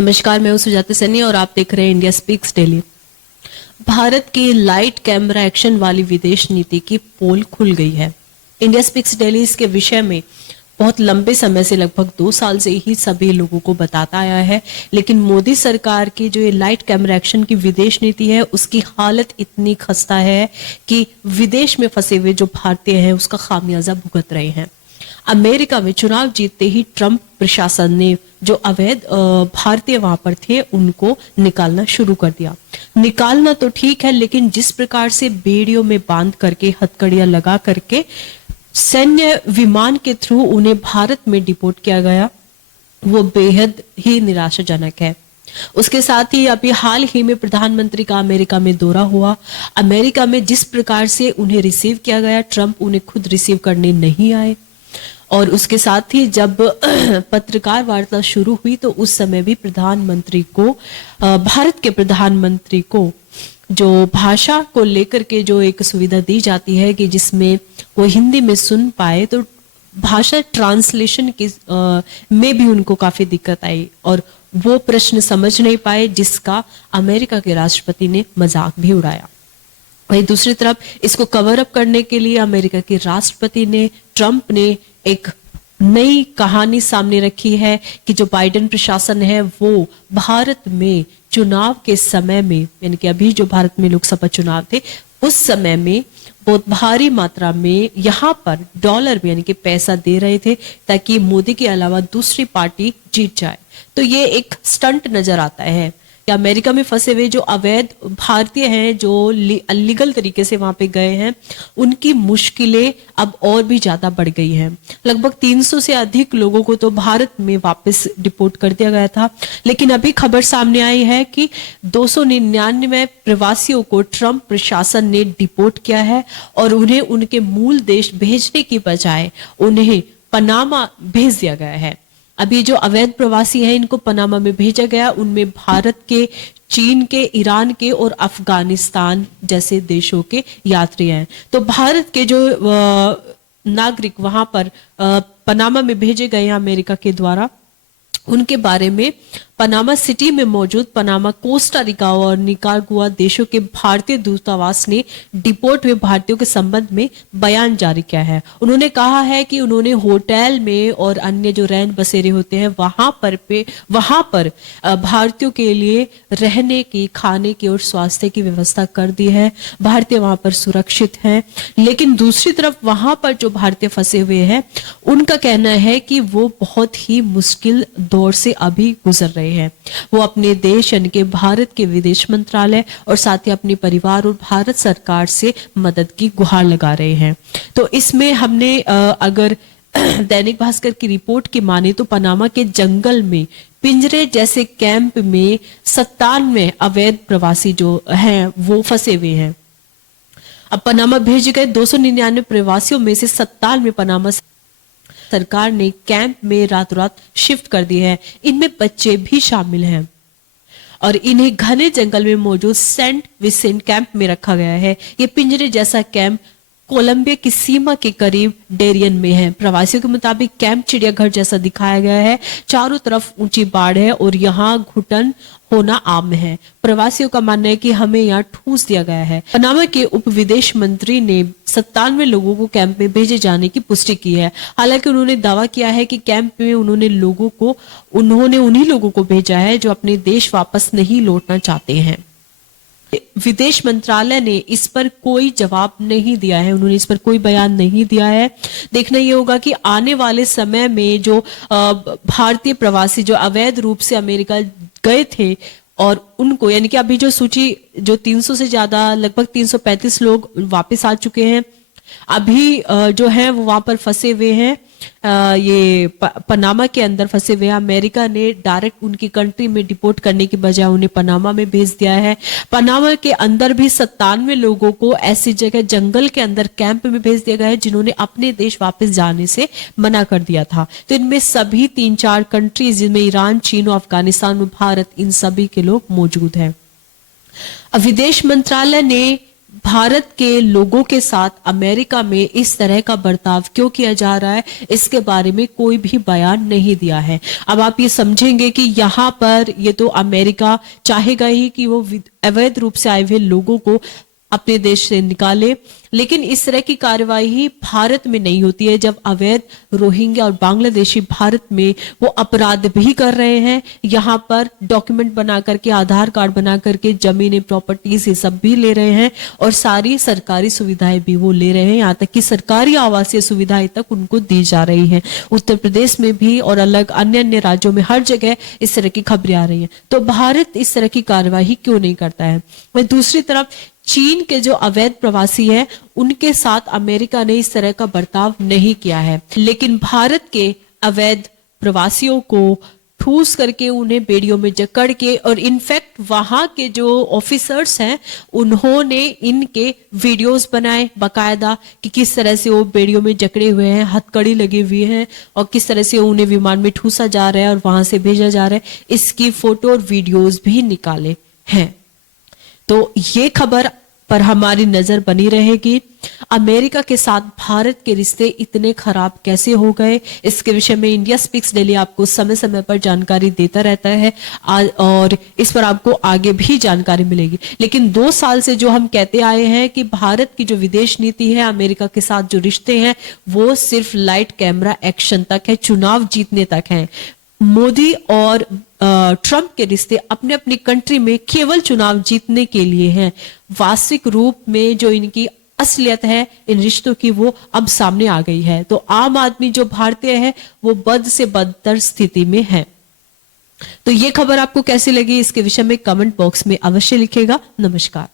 नमस्कार, मैं हूं सुजाता सैनी और आप देख रहे हैं इंडिया स्पीक्स डेली। भारत की लाइट कैमरा एक्शन वाली विदेश नीति की पोल खुल गई है। इंडिया स्पीक्स डेली इसके विषय में बहुत लंबे समय से, लगभग 2 साल से ही सभी लोगों को बताता आया है, लेकिन मोदी सरकार की जो ये लाइट कैमरा एक्शन की विदेश नीति है, उसकी हालत इतनी खस्ता है कि विदेश में फंसे हुए जो भारतीय हैं उसका खामियाजा भुगत रहे हैं। अमेरिका में चुनाव जीतते ही ट्रंप प्रशासन ने जो अवैध भारतीय वहां पर थे उनको निकालना शुरू कर दिया। निकालना तो ठीक है, लेकिन जिस प्रकार से बेड़ियों में बांध करके, हथकड़ियां लगा करके सैन्य विमान के थ्रू उन्हें भारत में डिपोर्ट किया गया, वो बेहद ही निराशाजनक है। उसके साथ ही अभी हाल ही में प्रधानमंत्री का अमेरिका में दौरा हुआ। अमेरिका में जिस प्रकार से उन्हें रिसीव किया गया, ट्रंप उन्हें खुद रिसीव करने नहीं आए। और उसके साथ ही जब पत्रकार वार्ता शुरू हुई तो उस समय भी प्रधानमंत्री को, भारत के प्रधानमंत्री को जो भाषा को लेकर के जो एक सुविधा दी जाती है कि जिसमें वो हिंदी में सुन पाए, तो भाषा ट्रांसलेशन की में भी उनको काफी दिक्कत आई और वो प्रश्न समझ नहीं पाए, जिसका अमेरिका के राष्ट्रपति ने मजाक भी उड़ाया। वहीं दूसरी तरफ इसको कवर अप करने के लिए अमेरिका के राष्ट्रपति ने, ट्रंप ने एक नई कहानी सामने रखी है कि जो बाइडेन प्रशासन है वो भारत में चुनाव के समय में, यानी कि अभी जो भारत में लोकसभा चुनाव थे उस समय में बहुत भारी मात्रा में यहाँ पर डॉलर में, यानी कि पैसा दे रहे थे ताकि मोदी के अलावा दूसरी पार्टी जीत जाए। तो ये एक स्टंट नजर आता है कि अमेरिका में फंसे हुए जो अवैध भारतीय हैं, जो अलीगल तरीके से वहां पे गए हैं, उनकी मुश्किलें अब और भी ज्यादा बढ़ गई हैं। लगभग 300 से अधिक लोगों को तो भारत में वापस डिपोर्ट कर दिया गया था, लेकिन अभी खबर सामने आई है कि 299 प्रवासियों को ट्रंप प्रशासन ने डिपोर्ट किया है और उन्हें उनके मूल देश भेजने की बजाय उन्हें पनामा भेज दिया गया है। अभी जो अवैध प्रवासी हैं इनको पनामा में भेजा गया, उनमें भारत के, चीन के, ईरान के और अफगानिस्तान जैसे देशों के यात्री हैं। तो भारत के जो नागरिक वहां पर पनामा में भेजे गए हैं अमेरिका के द्वारा, उनके बारे में पनामा सिटी में मौजूद पनामा, कोस्टा रिका और निकारागुआ देशों के भारतीय दूतावास ने डिपोर्ट हुए भारतीयों के संबंध में बयान जारी किया है। उन्होंने कहा है कि उन्होंने होटल में और अन्य जो रैन बसेरे होते हैं वहां पर भारतीयों के लिए रहने की, खाने की और स्वास्थ्य की व्यवस्था कर दी है। भारतीय वहां पर सुरक्षित हैं, लेकिन दूसरी तरफ वहां पर जो भारतीय फंसे हुए हैं उनका कहना है कि वो बहुत ही मुश्किल दौर से अभी गुजर रहे हैं। वो अपने देश, यानी कि भारत के विदेश मंत्रालय और साथ ही अपने परिवार और भारत सरकार से मदद की गुहार लगा रहे हैं। तो इसमें हमने अगर दैनिक भास्कर की रिपोर्ट की माने तो पनामा के जंगल में पिंजरे जैसे कैंप में 97 अवैध प्रवासी जो हैं वो फंसे हुए हैं। अब पनामा भेजे गए 299 प्रवासियों में से 97 पनामा सरकार ने कैंप में रात रात शिफ्ट कर दी है। इनमें बच्चे भी शामिल हैं और इन्हें घने जंगल में मौजूद सेंट विसेंट कैंप में रखा गया है। ये पिंजरे जैसा कैंप कोलंबिया की सीमा के करीब डेरियन में है। प्रवासियों के मुताबिक कैंप चिड़ियाघर जैसा दिखाया गया है। चारों तरफ ऊंची बाढ़ है और यहाँ घुटन होना आम है। प्रवासियों का मानना है कि हमें यहाँ ठूस दिया गया है। पनामा के उप विदेश मंत्री ने 97 लोगों को कैंप में भेजे जाने की पुष्टि की है। हालांकि उन्होंने दावा किया है कि कैंप में उन्होंने उन्हीं लोगों को भेजा है जो अपने देश वापस नहीं लौटना चाहते हैं। विदेश मंत्रालय ने इस पर कोई जवाब नहीं दिया है, उन्होंने इस पर कोई बयान नहीं दिया है। देखना यह होगा कि आने वाले समय में जो भारतीय प्रवासी जो अवैध रूप से अमेरिका गए थे और उनको, यानी कि अभी जो सूची जो 300 से ज्यादा, लगभग 335 लोग वापस आ चुके हैं। अभी जो है वो वहां पर फंसे हुए हैं, ये पनामा के अंदर फंसे हुए हैं। अमेरिका ने डायरेक्ट उनकी कंट्री में डिपोर्ट करने की बजाय उन्हें पनामा में भेज दिया है। पनामा के अंदर भी 97 लोगों को ऐसी जगह जंगल के अंदर कैंप में भेज दिया गया है जिन्होंने अपने देश वापस जाने से मना कर दिया था। तो इनमें सभी 3-4 कंट्रीज, जिनमें ईरान, चीन और अफगानिस्तान और भारत, इन सभी के लोग मौजूद हैं। विदेश मंत्रालय ने भारत के लोगों के साथ अमेरिका में इस तरह का बर्ताव क्यों किया जा रहा है, इसके बारे में कोई भी बयान नहीं दिया है। अब आप ये समझेंगे कि यहाँ पर ये तो अमेरिका चाहेगा ही कि वो अवैध रूप से आए हुए लोगों को अपने देश से निकाले, लेकिन इस तरह की कार्यवाही भारत में नहीं होती है। जब अवैध रोहिंग्या और बांग्लादेशी भारत में वो अपराध भी कर रहे हैं, यहाँ पर डॉक्यूमेंट बना करके, आधार कार्ड बना करके जमीनें, प्रॉपर्टीज ये सब भी ले रहे हैं और सारी सरकारी सुविधाएं भी वो ले रहे हैं, यहाँ तक कि सरकारी आवासीय सुविधाएं तक उनको दी जा रही हैं। उत्तर प्रदेश में भी और अलग अन्य अन्य राज्यों में हर जगह इस तरह की खबरें आ रही हैं। तो भारत इस तरह की कार्यवाही क्यों नहीं करता है? वहीं दूसरी तरफ चीन के जो अवैध प्रवासी हैं, उनके साथ अमेरिका ने इस तरह का बर्ताव नहीं किया है, लेकिन भारत के अवैध प्रवासियों को ठूस करके, उन्हें बेड़ियों में जकड़ के, और इनफैक्ट वहां के जो ऑफिसर्स हैं उन्होंने इनके वीडियोस बनाए बाकायदा कि किस तरह से वो बेड़ियों में जकड़े हुए हैं, हथकड़ी लगे हुए हैं और किस तरह से उन्हें विमान में ठूसा जा रहा है और वहां से भेजा जा रहा है, इसकी फोटो और वीडियोस भी निकाले हैं। तो ये खबर पर हमारी नजर बनी रहेगी। अमेरिका के साथ भारत के रिश्ते इतने खराब कैसे हो गए, इसके विषय में इंडिया स्पीक्स डेली आपको समय समय पर जानकारी देता रहता है और इस पर आपको आगे भी जानकारी मिलेगी। लेकिन 2 साल से जो हम कहते आए हैं कि भारत की जो विदेश नीति है, अमेरिका के साथ जो रिश्ते हैं, वो सिर्फ लाइट कैमरा एक्शन तक है, चुनाव जीतने तक है। मोदी और ट्रंप के रिश्ते अपने अपनी कंट्री में केवल चुनाव जीतने के लिए हैं। वास्तविक रूप में जो इनकी असलियत है इन रिश्तों की, वो अब सामने आ गई है। तो आम आदमी जो भारतीय है वो बद से बदतर स्थिति में है। तो ये खबर आपको कैसी लगी, इसके विषय में कमेंट बॉक्स में अवश्य लिखेगा। नमस्कार।